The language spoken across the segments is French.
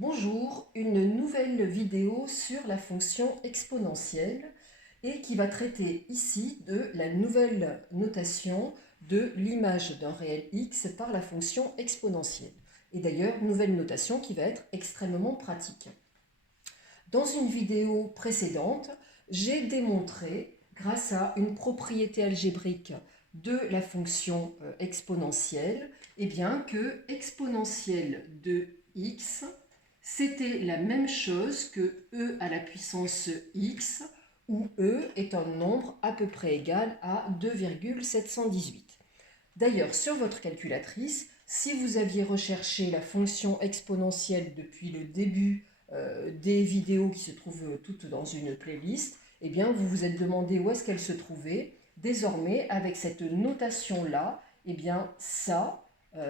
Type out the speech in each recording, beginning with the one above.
Bonjour, une nouvelle vidéo sur la fonction exponentielle et qui va traiter ici de la nouvelle notation de l'image d'un réel x par la fonction exponentielle. Et d'ailleurs, nouvelle notation qui va être extrêmement pratique. Dans une vidéo précédente, j'ai démontré, grâce à une propriété algébrique de la fonction exponentielle, eh bien, que exponentielle de x, c'était la même chose que e à la puissance x, où e est un nombre à peu près égal à 2,718. D'ailleurs, sur votre calculatrice, si vous aviez recherché la fonction exponentielle depuis le début des vidéos qui se trouvent toutes dans une playlist, eh bien, vous vous êtes demandé où est-ce qu'elle se trouvait. Désormais, avec cette notation-là, eh bien, ça,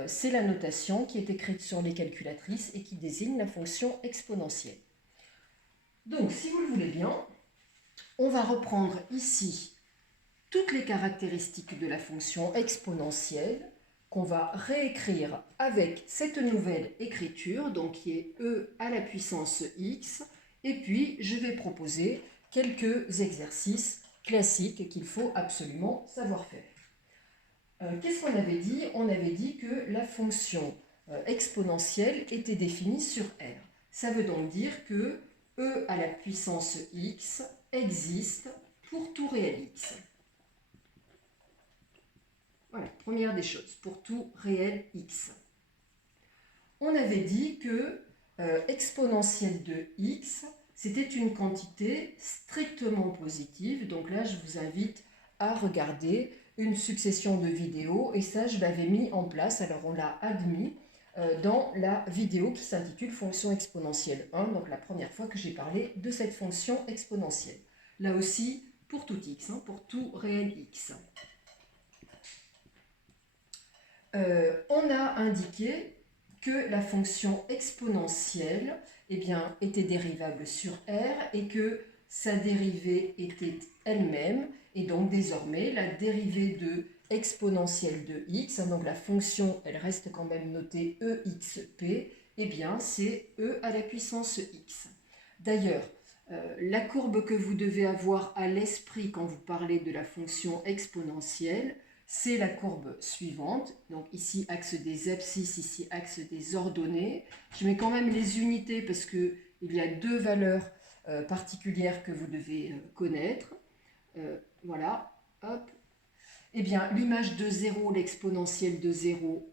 c'est la notation qui est écrite sur les calculatrices et qui désigne la fonction exponentielle. Donc, si vous le voulez bien, on va reprendre ici toutes les caractéristiques de la fonction exponentielle qu'on va réécrire avec cette nouvelle écriture, donc qui est e à la puissance x, et puis je vais proposer quelques exercices classiques qu'il faut absolument savoir faire. Qu'est-ce qu'on avait dit? On avait dit que la fonction exponentielle était définie sur R. Ça veut donc dire que e à la puissance x existe pour tout réel x. Voilà, première des choses, pour tout réel x. On avait dit que exponentielle de x, c'était une quantité strictement positive. Donc là, je vous invite à regarder une succession de vidéos. Et ça, je l'avais mis en place. Alors, on l'a admis dans la vidéo qui s'intitule Fonction exponentielle 1. Donc, la première fois que j'ai parlé de cette fonction exponentielle. Là aussi, pour tout x, pour tout réel x. On a indiqué que la fonction exponentielle était dérivable sur R et que sa dérivée était elle-même. Et donc désormais, la dérivée de exponentielle de x, donc la fonction, elle reste quand même notée exp, c'est e à la puissance x. D'ailleurs, la courbe que vous devez avoir à l'esprit quand vous parlez de la fonction exponentielle, c'est la courbe suivante. Donc ici, axe des abscisses, ici, axe des ordonnées. Je mets quand même les unités parce qu'il y a deux valeurs particulières que vous devez connaître. Voilà, hop. Eh bien, l'image de 0, l'exponentielle de 0,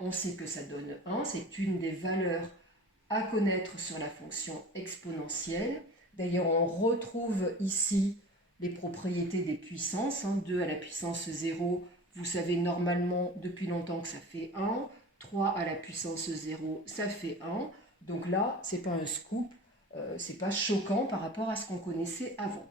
on sait que ça donne 1. C'est une des valeurs à connaître sur la fonction exponentielle. D'ailleurs, on retrouve ici les propriétés des puissances. 2 à la puissance 0, vous savez normalement depuis longtemps que ça fait 1. 3 à la puissance 0, ça fait 1. Donc là, ce n'est pas un scoop, ce n'est pas choquant par rapport à ce qu'on connaissait avant.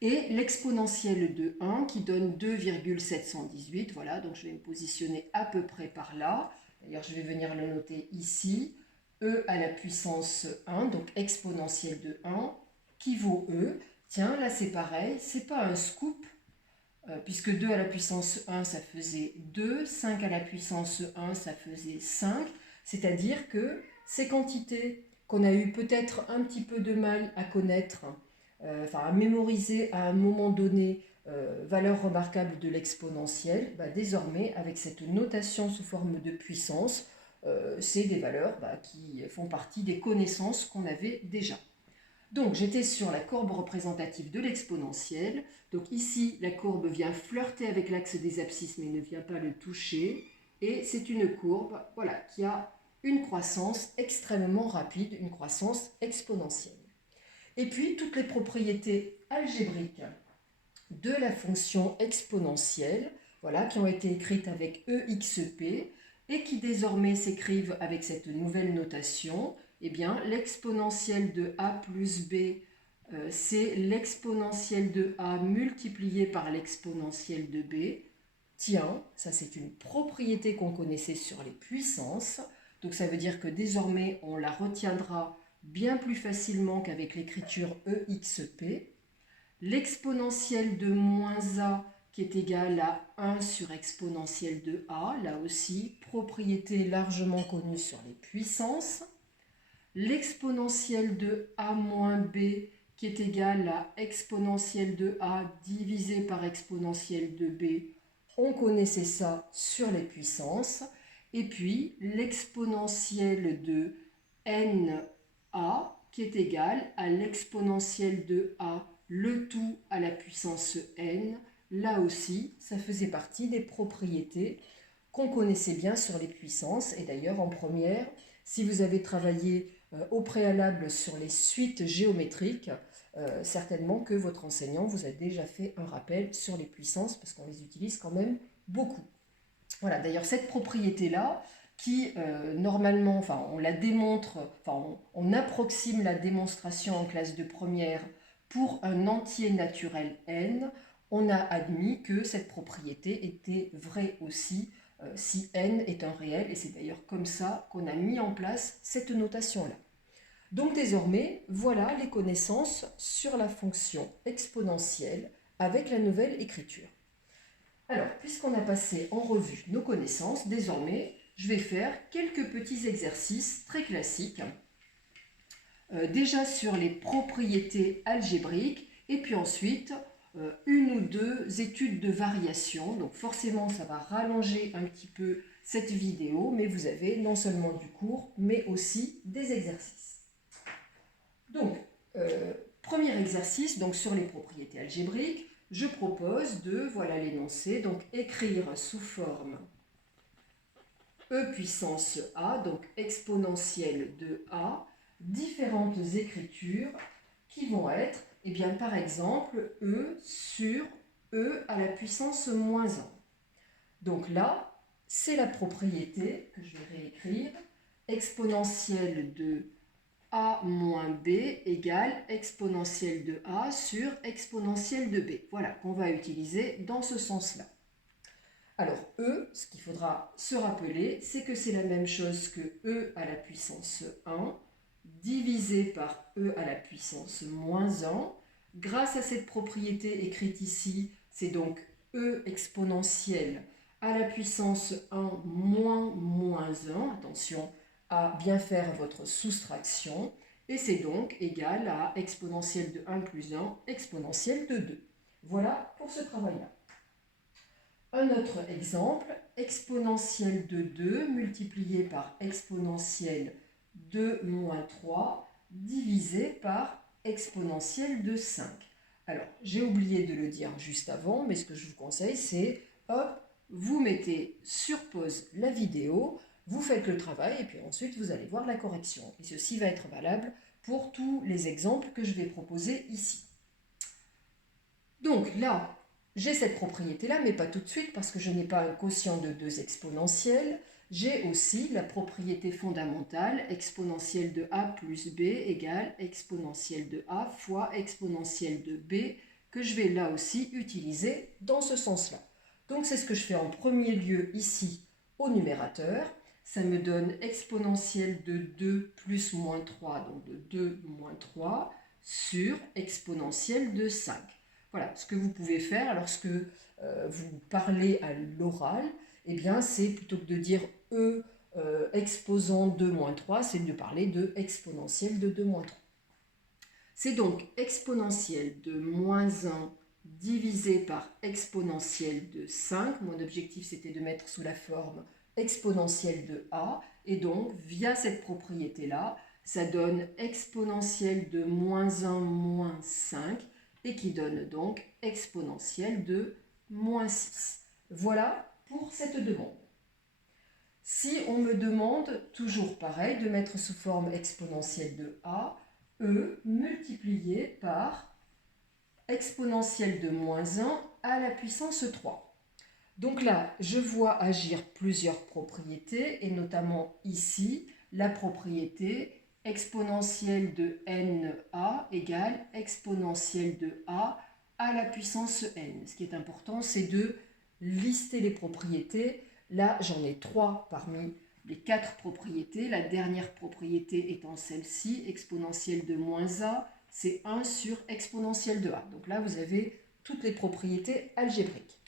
Et l'exponentielle de 1 qui donne 2,718. Voilà, donc je vais me positionner à peu près par là. D'ailleurs, je vais venir le noter ici. E à la puissance 1, donc exponentielle de 1, qui vaut E. Tiens, là c'est pareil, c'est pas un scoop, puisque 2 à la puissance 1, ça faisait 2, 5 à la puissance 1, ça faisait 5, c'est-à-dire que ces quantités qu'on a eu peut-être un petit peu de mal à connaître, à mémoriser à un moment donné, valeur remarquable de l'exponentielle, désormais, avec cette notation sous forme de puissance, c'est des valeurs qui font partie des connaissances qu'on avait déjà. Donc j'étais sur la courbe représentative de l'exponentielle. Donc ici, la courbe vient flirter avec l'axe des abscisses, mais ne vient pas le toucher. Et c'est une courbe qui a une croissance extrêmement rapide, une croissance exponentielle. Et puis, toutes les propriétés algébriques de la fonction exponentielle, qui ont été écrites avec exp et qui désormais s'écrivent avec cette nouvelle notation. L'exponentielle de a plus b, c'est l'exponentielle de a multiplié par l'exponentielle de b. Tiens, ça c'est une propriété qu'on connaissait sur les puissances. Donc ça veut dire que désormais on la retiendra bien plus facilement qu'avec l'écriture exp. L'exponentielle de moins a qui est égale à 1 sur exponentielle de a, là aussi, propriété largement connue sur les puissances. l'exponentielle de a moins b qui est égale à exponentielle de a divisé par exponentielle de b. On connaissait ça sur les puissances. Et puis l'exponentielle de na qui est égale à l'exponentielle de a, le tout à la puissance n. Là aussi, ça faisait partie des propriétés qu'on connaissait bien sur les puissances. Et d'ailleurs, en première, si vous avez travaillé au préalable sur les suites géométriques, certainement que votre enseignant vous a déjà fait un rappel sur les puissances parce qu'on les utilise quand même beaucoup. Voilà, d'ailleurs, cette propriété-là, qui normalement, enfin, on la démontre, enfin, on approxime la démonstration en classe de première pour un entier naturel n, on a admis que cette propriété était vraie aussi si n est un réel, et c'est d'ailleurs comme ça qu'on a mis en place cette notation-là. Donc désormais, voilà les connaissances sur la fonction exponentielle avec la nouvelle écriture. Alors, puisqu'on a passé en revue nos connaissances, désormais, je vais faire quelques petits exercices très classiques, déjà sur les propriétés algébriques, et puis ensuite, une ou deux études de variation. Donc forcément, ça va rallonger un petit peu cette vidéo, mais vous avez non seulement du cours, mais aussi des exercices. Donc, premier exercice, donc sur les propriétés algébriques, je propose de, voilà l'énoncé, donc écrire sous forme e puissance a, donc exponentielle de a, différentes écritures qui vont être, eh bien, par exemple, e sur e à la puissance moins 1. Donc là, c'est la propriété que je vais réécrire, exponentielle de a moins b égale exponentielle de a sur exponentielle de b. Voilà, qu'on va utiliser dans ce sens-là. Alors, e, ce qu'il faudra se rappeler, c'est que c'est la même chose que e à la puissance 1 divisé par e à la puissance moins 1. Grâce à cette propriété écrite ici, c'est donc e exponentielle à la puissance 1 moins moins 1. Attention à bien faire votre soustraction. Et c'est donc égal à exponentielle de 1 plus 1, exponentielle de 2. Voilà pour ce travail-là. Un autre exemple, exponentielle de 2 multiplié par exponentielle de moins 3 divisé par exponentielle de 5. Alors, j'ai oublié de le dire juste avant, mais ce que je vous conseille, c'est, hop, vous mettez sur pause la vidéo, vous faites le travail et puis ensuite vous allez voir la correction. Et ceci va être valable pour tous les exemples que je vais proposer ici. Donc là, j'ai cette propriété-là, mais pas tout de suite parce que je n'ai pas un quotient de 2 exponentielles. J'ai aussi la propriété fondamentale exponentielle de a plus b égale exponentielle de a fois exponentielle de b que je vais là aussi utiliser dans ce sens-là. Donc c'est ce que je fais en premier lieu ici au numérateur. Ça me donne exponentielle de 2 plus moins 3, donc de 2 moins 3 sur exponentielle de 5. Voilà, ce que vous pouvez faire lorsque vous parlez à l'oral, eh bien, c'est plutôt que de dire E exposant 2 moins 3, c'est de parler de exponentielle de 2 moins 3. C'est donc exponentielle de moins 1 divisé par exponentielle de 5. Mon objectif, c'était de mettre sous la forme exponentielle de a. Et donc, via cette propriété-là, ça donne exponentielle de moins 1 moins 5 et qui donne donc exponentielle de moins 6. Voilà pour cette demande. Si on me demande, toujours pareil, de mettre sous forme exponentielle de a, e multiplié par exponentielle de moins 1 à la puissance 3. Donc là, je vois agir plusieurs propriétés, et notamment ici, la propriété exponentielle de na égale exponentielle de a à la puissance n. Ce qui est important, c'est de lister les propriétés. Là, j'en ai 3 parmi les 4 propriétés. La dernière propriété étant celle-ci, exponentielle de moins a, c'est 1 sur exponentielle de a. Donc là, vous avez toutes les propriétés algébriques.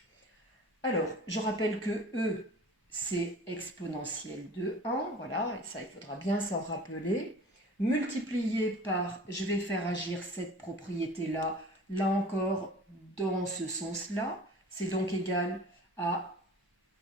Alors, je rappelle que E, c'est exponentielle de 1, voilà, et ça, il faudra bien s'en rappeler. multiplié par, je vais faire agir cette propriété-là, là encore, dans ce sens-là. C'est donc égal à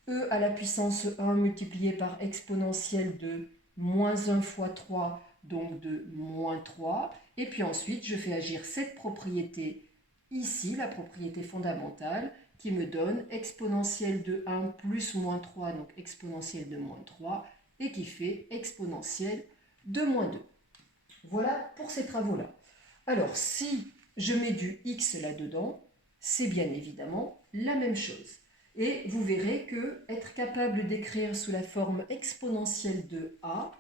e à la puissance 1 multiplié par exponentielle de moins 1 fois 3, donc de moins 3. Et puis ensuite, je fais agir cette propriété ici, la propriété fondamentale, qui me donne exponentielle de 1 plus moins 3, donc exponentielle de moins 3, et qui fait exponentielle de moins 2. Voilà pour ces travaux-là. Alors, si je mets du x là-dedans, c'est bien évidemment la même chose. Et vous verrez que être capable d'écrire sous la forme exponentielle de a,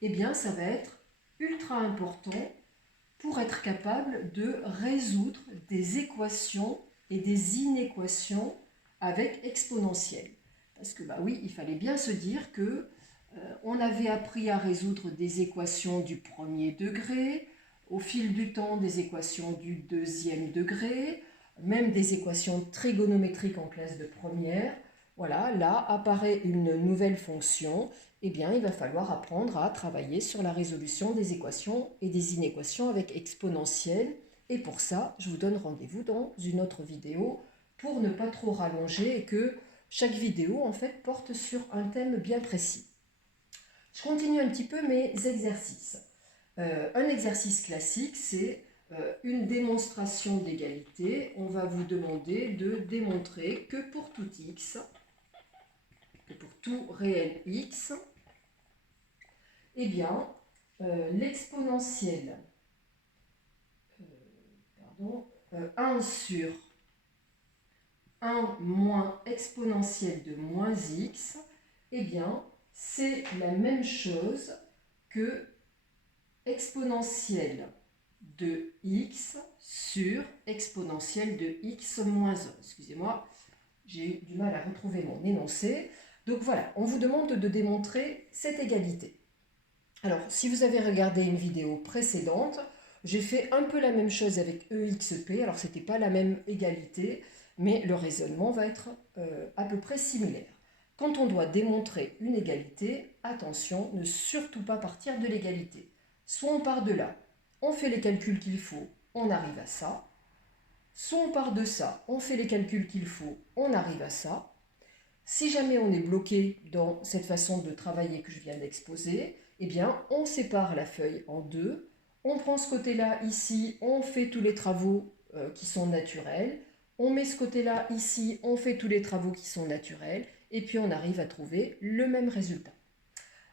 eh bien, ça va être ultra important pour être capable de résoudre des équations et des inéquations avec exponentielle. Parce que, bah oui, il fallait bien se dire que on avait appris à résoudre des équations du premier degré, au fil du temps des équations du deuxième degré, même des équations trigonométriques en classe de première. Voilà, là apparaît une nouvelle fonction, eh bien il va falloir apprendre à travailler sur la résolution des équations et des inéquations avec exponentielle. Et pour ça, je vous donne rendez-vous dans une autre vidéo pour ne pas trop rallonger et que chaque vidéo en fait porte sur un thème bien précis. Je continue un petit peu mes exercices. Un exercice classique, c'est une démonstration d'égalité. On va vous demander de démontrer que pour tout x, que pour tout réel x, eh bien, l'exponentielle 1 sur 1 moins exponentielle de moins x, eh bien, c'est la même chose que exponentielle de x sur exponentielle de x moins 1. Excusez-moi, j'ai eu du mal à retrouver mon énoncé. Donc voilà, on vous demande de démontrer cette égalité. Alors, si vous avez regardé une vidéo précédente, j'ai fait un peu la même chose avec exp. Alors, ce n'était pas la même égalité, mais le raisonnement va être à peu près similaire. Quand on doit démontrer une égalité, attention, ne surtout pas partir de l'égalité. Soit on part de là, on fait les calculs qu'il faut, on arrive à ça. Soit on part de ça, on fait les calculs qu'il faut, on arrive à ça. Si jamais on est bloqué dans cette façon de travailler que je viens d'exposer, eh bien, on sépare la feuille en deux. On prend ce côté-là ici, on fait tous les travaux qui sont naturels. On met ce côté-là ici, on fait tous les travaux qui sont naturels. Et puis on arrive à trouver le même résultat.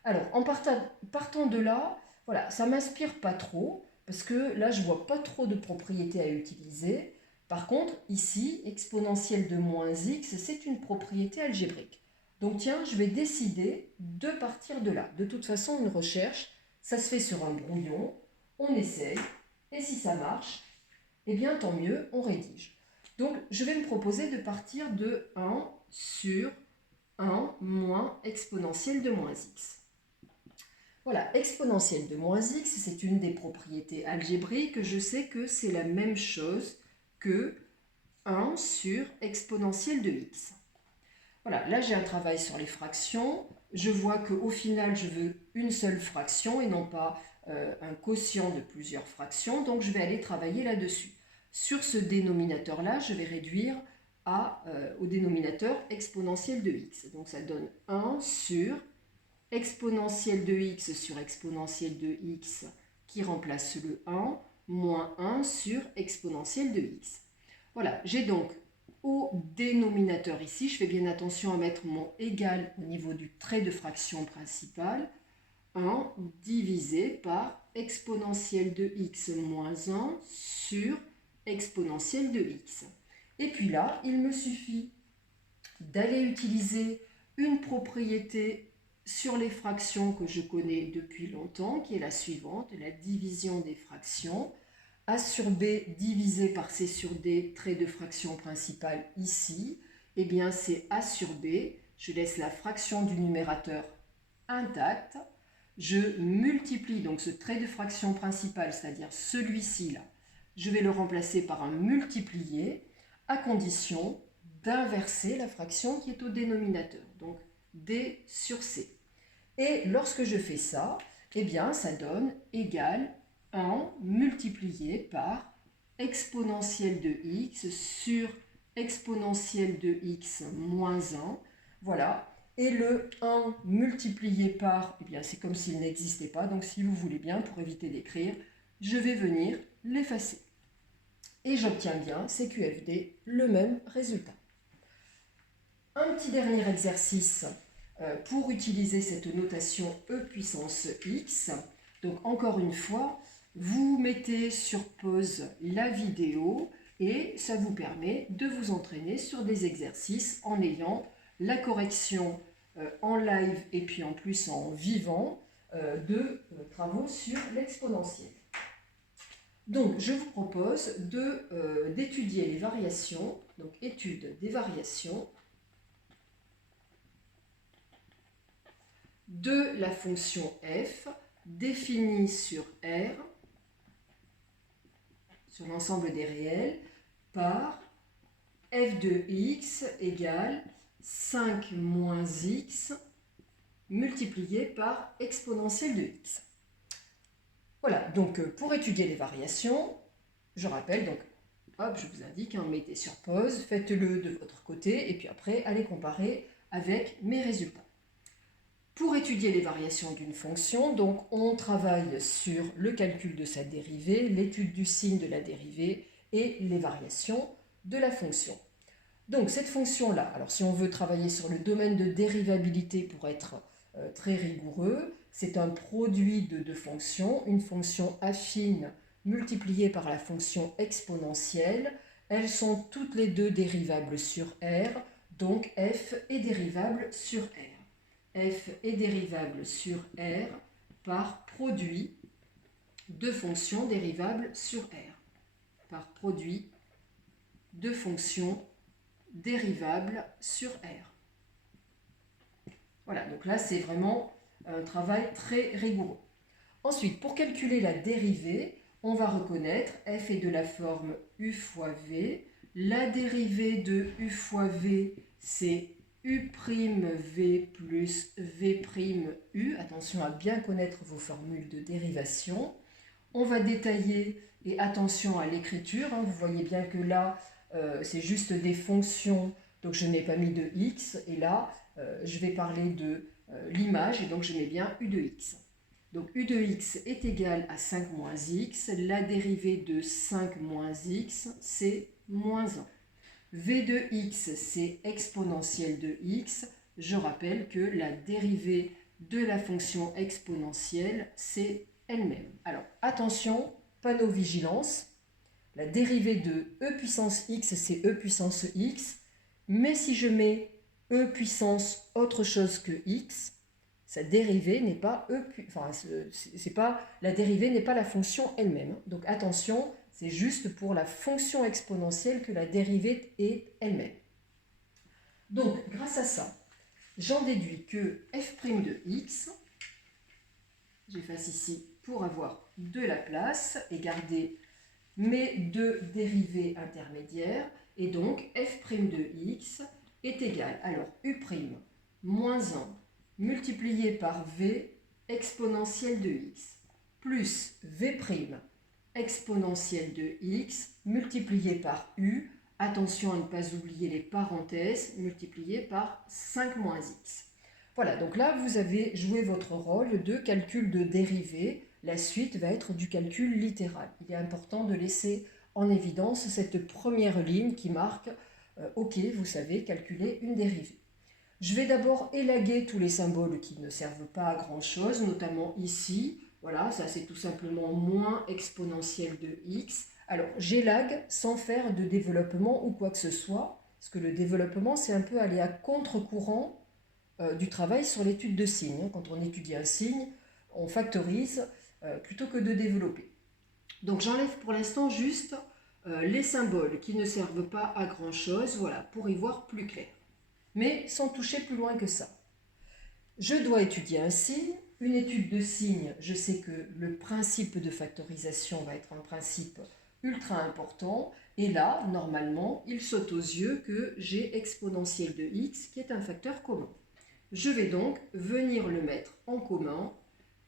Alors, en partant de là, voilà, ça ne m'inspire pas trop, parce que là, je ne vois pas trop de propriétés à utiliser. Par contre, ici, exponentielle de moins x, c'est une propriété algébrique. Donc tiens, je vais décider de partir de là. De toute façon, une recherche, ça se fait sur un brouillon, on essaye, et si ça marche, eh bien tant mieux, on rédige. Donc je vais me proposer de partir de 1 sur 1 moins exponentielle de moins x. Voilà, exponentielle de moins x, c'est une des propriétés algébriques. Je sais que c'est la même chose que 1 sur exponentielle de x. Voilà, là j'ai un travail sur les fractions. Je vois qu'au final, je veux une seule fraction et non pas un quotient de plusieurs fractions. Donc je vais aller travailler là-dessus. Sur ce dénominateur-là, je vais réduire au dénominateur exponentielle de x. Donc ça donne 1 sur exponentielle de x sur exponentielle de x qui remplace le 1, moins 1 sur exponentielle de x. Voilà, j'ai donc au dénominateur ici, je fais bien attention à mettre mon égal au niveau du trait de fraction principal, 1 divisé par exponentielle de x moins 1 sur exponentielle de x. Et puis là, il me suffit d'aller utiliser une propriété sur les fractions que je connais depuis longtemps, qui est la suivante, la division des fractions. A sur B divisé par C sur D, trait de fraction principale ici, eh bien c'est A sur B, je laisse la fraction du numérateur intacte, je multiplie donc ce trait de fraction principale, c'est-à-dire celui-ci là, je vais le remplacer par un multiplié, à condition d'inverser la fraction qui est au dénominateur, donc D sur C. Et lorsque je fais ça, eh bien ça donne égal 1 multiplié par exponentielle de x sur exponentielle de x moins 1. Voilà. Et le 1 multiplié par, eh bien c'est comme s'il n'existait pas. Donc si vous voulez bien, pour éviter d'écrire, je vais venir l'effacer. Et j'obtiens bien, CQFD, le même résultat. Un petit dernier exercice pour utiliser cette notation e puissance x. Donc encore une fois, vous mettez sur pause la vidéo et ça vous permet de vous entraîner sur des exercices en ayant la correction en live et puis en plus en vivant de travaux sur l'exponentielle. Donc je vous propose d'étudier les variations, donc étude des variations de la fonction f définie sur R, sur l'ensemble des réels, par f de x égale 5 moins x multiplié par exponentielle de x. Voilà, donc pour étudier les variations, je rappelle, donc hop, je vous indique, mettez sur pause, faites-le de votre côté et puis après, allez comparer avec mes résultats. Pour étudier les variations d'une fonction, donc on travaille sur le calcul de sa dérivée, l'étude du signe de la dérivée et les variations de la fonction. Donc cette fonction-là, alors si on veut travailler sur le domaine de dérivabilité pour être très rigoureux, c'est un produit de deux fonctions, une fonction affine multipliée par la fonction exponentielle. Elles sont toutes les deux dérivables sur R, donc f est dérivable sur R. F est dérivable sur R par produit de fonctions dérivables sur R. Par produit de fonctions dérivables sur R. Voilà, donc là c'est vraiment un travail très rigoureux. Ensuite, pour calculer la dérivée, on va reconnaître f est de la forme u fois v. La dérivée de u fois v, c'est u' v plus v' u. Attention à bien connaître vos formules de dérivation. On va détailler, et attention à l'écriture, vous voyez bien que là, c'est juste des fonctions, donc je n'ai pas mis de x, et là, je vais parler de l'image, et donc je mets bien u de x. Donc u de x est égal à 5 moins x, la dérivée de 5 moins x, c'est moins 1. v de x, c'est exponentielle de x. Je rappelle que la dérivée de la fonction exponentielle, c'est elle-même. Alors, attention, panneau vigilance. La dérivée de e puissance x, c'est e puissance x. Mais si je mets e puissance autre chose que x, sa dérivée n'est pas la dérivée n'est pas la fonction elle-même. Donc attention, c'est juste pour la fonction exponentielle que la dérivée est elle-même. Donc, grâce à ça, j'en déduis que f' de x, j'efface ici pour avoir de la place et garder mes deux dérivées intermédiaires, et donc f' de x est égal, alors u' moins 1 multiplié par v exponentielle de x, plus v' exponentielle de x multiplié par u, attention à ne pas oublier les parenthèses, multiplié par 5 moins x. Voilà, donc là vous avez joué votre rôle de calcul de dérivée. La suite va être du calcul littéral. Il est important de laisser en évidence cette première ligne qui marque OK, vous savez calculer une dérivée. Je vais d'abord élaguer tous les symboles qui ne servent pas à grand chose, notamment ici. Voilà, ça c'est tout simplement moins exponentielle de x. Alors j'élague sans faire de développement ou quoi que ce soit, parce que le développement c'est un peu aller à contre-courant du travail sur l'étude de signes. Quand on étudie un signe, on factorise plutôt que de développer. Donc j'enlève pour l'instant juste les symboles qui ne servent pas à grand chose, voilà, pour y voir plus clair. Mais sans toucher plus loin que ça. Je dois étudier un signe. Une étude de signe, je sais que le principe de factorisation va être un principe ultra important. Et là, normalement, il saute aux yeux que j'ai exponentielle de x qui est un facteur commun. Je vais donc venir le mettre en commun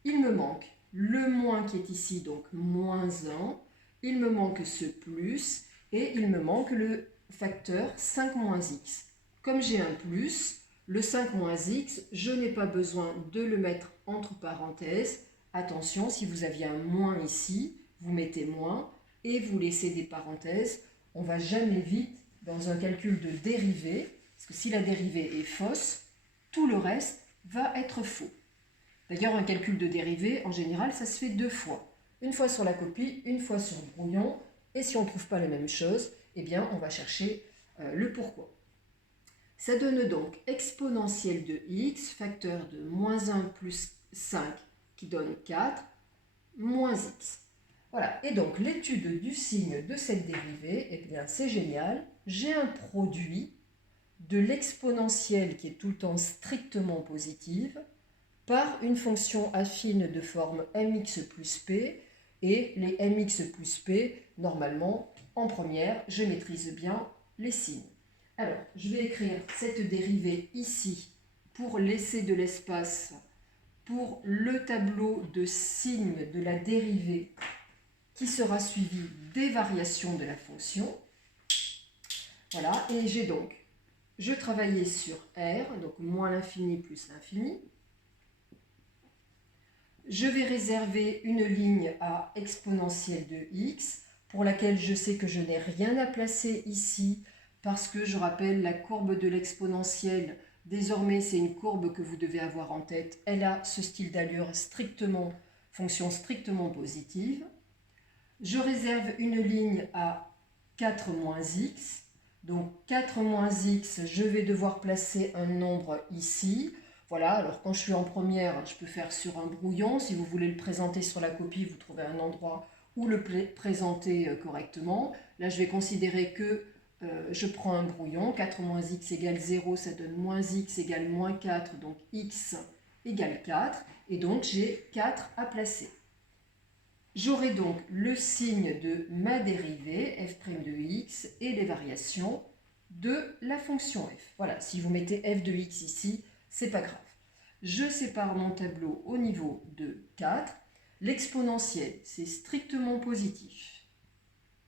il me manque le moins qui est ici, donc moins 1, il me manque ce plus, et il me manque le facteur 5 moins x. Comme j'ai un plus, le 5 moins x, je n'ai pas besoin de le mettre entre parenthèses. Attention, si vous aviez un moins ici, vous mettez moins et vous laissez des parenthèses. On ne va jamais vite dans un calcul de dérivée, parce que si la dérivée est fausse, tout le reste va être faux. D'ailleurs, un calcul de dérivée, en général, ça se fait 2 fois. Une fois sur la copie, une fois sur le brouillon. Et si on ne trouve pas la même chose, eh bien, on va chercher le pourquoi. Ça donne donc exponentielle de x, facteur de moins 1 plus 5, qui donne 4, moins x. Voilà, et donc l'étude du signe de cette dérivée, eh bien, c'est génial. J'ai un produit de l'exponentielle qui est tout le temps strictement positive, par une fonction affine de forme mx plus p, et les mx plus p, normalement, en première, je maîtrise bien les signes. Alors, je vais écrire cette dérivée ici pour laisser de l'espace pour le tableau de signes de la dérivée qui sera suivi des variations de la fonction. Voilà, et j'ai donc, je travaillais sur R, donc moins l'infini plus l'infini. Je vais réserver une ligne à exponentielle de x, pour laquelle je sais que je n'ai rien à placer ici, parce que je rappelle la courbe de l'exponentielle, désormais c'est une courbe que vous devez avoir en tête, elle a ce style d'allure strictement, fonction strictement positive. Je réserve une ligne à 4 moins x, donc 4 moins x, je vais devoir placer un nombre ici. Voilà, alors quand je suis en première, je peux faire sur un brouillon. Si vous voulez le présenter sur la copie, vous trouvez un endroit où le présenter correctement. Là, je vais considérer que je prends un brouillon. 4 moins x égale 0, ça donne moins x égale moins 4, donc x égale 4. Et donc, j'ai 4 à placer. J'aurai donc le signe de ma dérivée, f' de x, et les variations de la fonction f. Voilà, si vous mettez f de x ici, c'est pas grave. Je sépare mon tableau au niveau de 4. L'exponentielle, c'est strictement positif.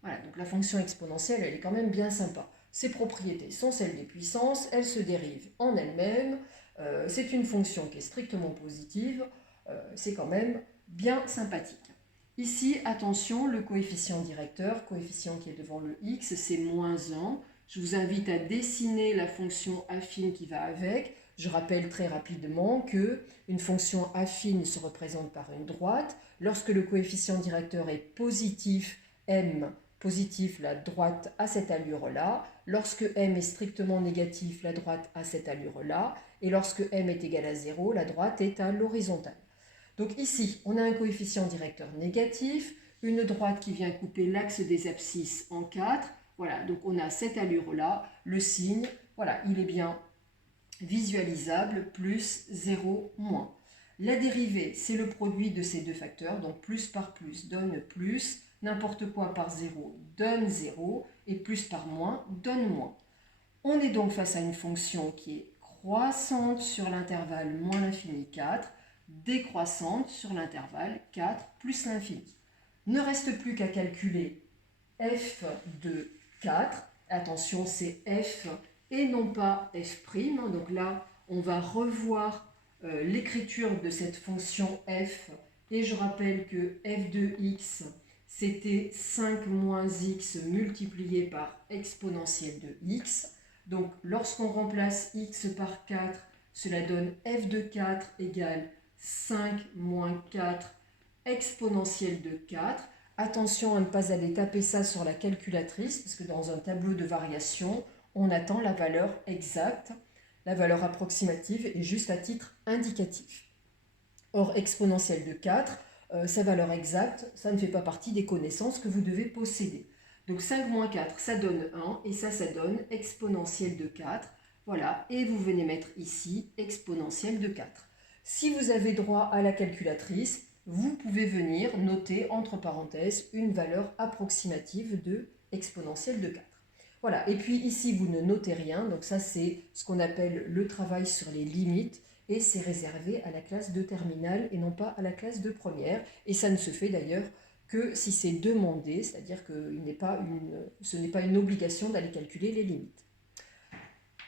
Voilà, donc la fonction exponentielle, elle est quand même bien sympa. Ses propriétés sont celles des puissances, elle se dérive en elle-même. C'est une fonction qui est strictement positive. C'est quand même bien sympathique. Ici, attention, le coefficient directeur, coefficient qui est devant le x, c'est moins 1. Je vous invite à dessiner la fonction affine qui va avec. Je rappelle très rapidement qu'une fonction affine se représente par une droite. Lorsque le coefficient directeur est positif, m, positif, la droite a cette allure-là. Lorsque m est strictement négatif, la droite a cette allure-là. Et lorsque m est égal à 0, la droite est à l'horizontale. Donc ici, on a un coefficient directeur négatif, une droite qui vient couper l'axe des abscisses en 4. Voilà, donc on a cette allure-là, le signe, voilà, il est bien visualisable, plus 0, moins. La dérivée, c'est le produit de ces deux facteurs, donc plus par plus donne plus, n'importe quoi par 0 donne 0, et plus par moins donne moins. On est donc face à une fonction qui est croissante sur l'intervalle moins l'infini 4, décroissante sur l'intervalle 4 plus l'infini. Ne reste plus qu'à calculer f de 4. Attention, c'est f et non pas f'. Donc là, on va revoir l'écriture de cette fonction f. Et je rappelle que f de x, c'était 5 moins x multiplié par exponentielle de x. Donc, lorsqu'on remplace x par 4, cela donne f de 4 égale 5 moins 4 exponentielle de 4. Attention à ne pas aller taper ça sur la calculatrice, parce que dans un tableau de variation, on attend la valeur exacte. La valeur approximative est juste à titre indicatif. Or, exponentielle de 4, sa valeur exacte, ça ne fait pas partie des connaissances que vous devez posséder. Donc 5 moins 4, ça donne 1, et ça donne exponentielle de 4. Voilà, et vous venez mettre ici exponentielle de 4. Si vous avez droit à la calculatrice, vous pouvez venir noter entre parenthèses une valeur approximative de exponentielle de 4. Voilà, et puis ici vous ne notez rien, donc ça c'est ce qu'on appelle le travail sur les limites. et c'est réservé à la classe de terminale et non pas à la classe de première. Et ça ne se fait d'ailleurs que si c'est demandé, c'est-à-dire que ce n'est pas une obligation d'aller calculer les limites.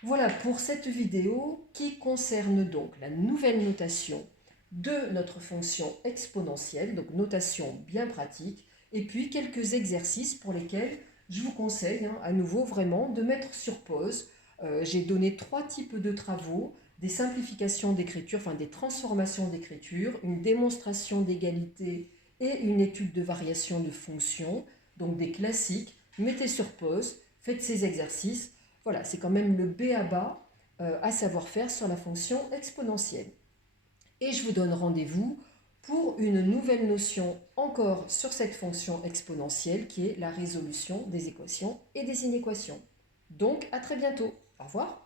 Voilà pour cette vidéo qui concerne donc la nouvelle notation de notre fonction exponentielle, donc notation bien pratique, et puis quelques exercices pour lesquels je vous conseille à nouveau vraiment de mettre sur pause. J'ai donné 3 types de travaux, des simplifications d'écriture, enfin des transformations d'écriture, une démonstration d'égalité et une étude de variation de fonctions, donc des classiques. Mettez sur pause, faites ces exercices. Voilà, c'est quand même le b.a.-ba à savoir faire sur la fonction exponentielle. Et je vous donne rendez-vous pour une nouvelle notion encore sur cette fonction exponentielle qui est la résolution des équations et des inéquations. Donc à très bientôt. Au revoir.